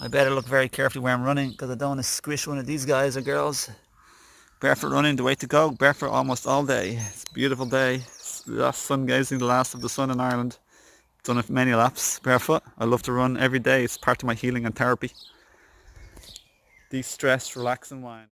I better look very carefully where I'm running because I don't want to squish one of these guys or girls. Barefoot running, the way to go. Barefoot almost all day. It's a beautiful day. It's last sun gazing, the last of the sun in Ireland. Done it many laps barefoot. I love to run every day. It's part of my healing and therapy. De-stress, relax and wind.